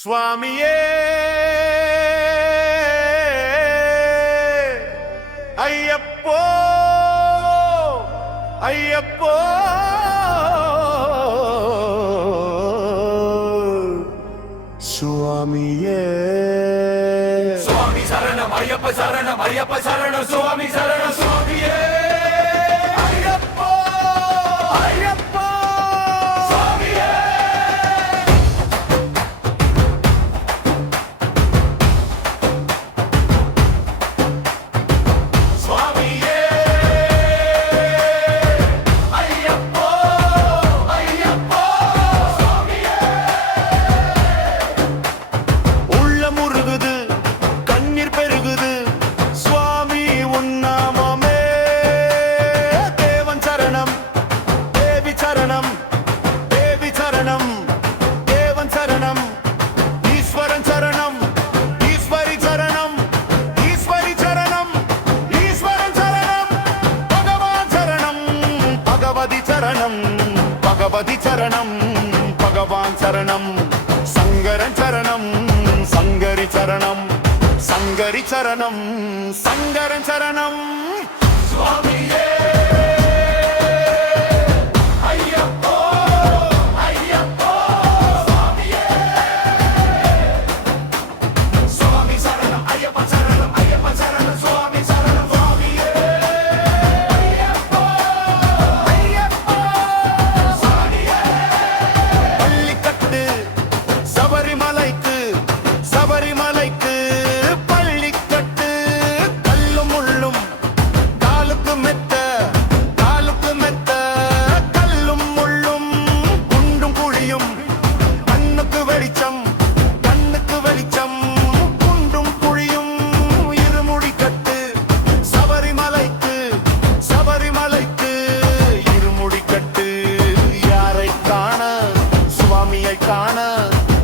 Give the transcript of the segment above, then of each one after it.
சுவாமியே ஐயப்போ ஐயப்போ சுவாமியே சுவாமி சரணம் ஐயப்ப சரணம் ஐயப்ப சரணம் சுவாமி சரணம் சுவாமியே பகவதி சரணம் பகவான் சரணம் சங்கரன் சரணம் சங்கரி சரணம் சங்கரி சரணம் சங்கரன் சரணம் சுவாமியே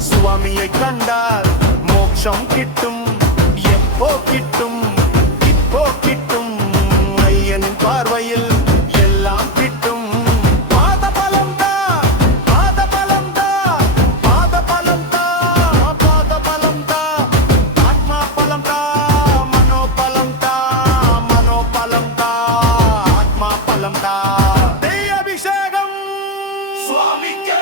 சுவாமியை கண்டால் மோட்சம் கிட்டும் எப்போ கிட்டும் இப்போ கிட்டும் ஐயனின் பார்வையில் எல்லாம் கிட்டும் பாத பலம் தா பாத பலம் தா பாத பலம் தா பாத பலம் தா ஆத்மா பலம் தா மனோ பலம் தா மனோ பலம் தா ஆத்மா பலம் தா அபிஷேகம் சுவாமிக்கே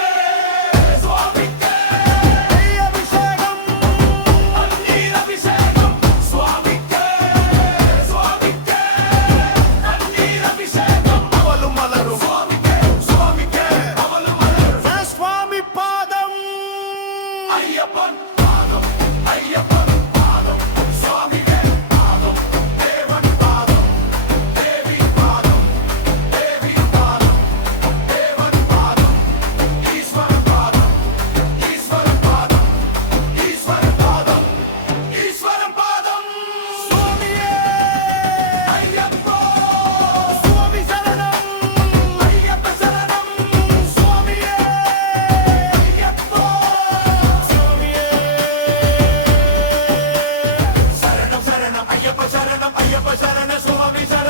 ஐயப்பன் பாதம் ஐயப்பன் பாதம் சுவாமியே பாதம் தேவன் பாதம் தேவி பாதம் தேவி பாதம் தேவன் பாதம் ஈஸ்வரன் பாதம் ஈஸ்வரன் பாதம் ஈஸ்வரன் பாதம் ஈஸ்வரன் பாதம் சுவாமியே ஐயப்போ சுவாமி சரணம் ஐயப்ப சரணம் சுவாமியே ஐயப்போ ஐயப்ப சரணம் ஐயப்ப சரண சுவாமி சரணம்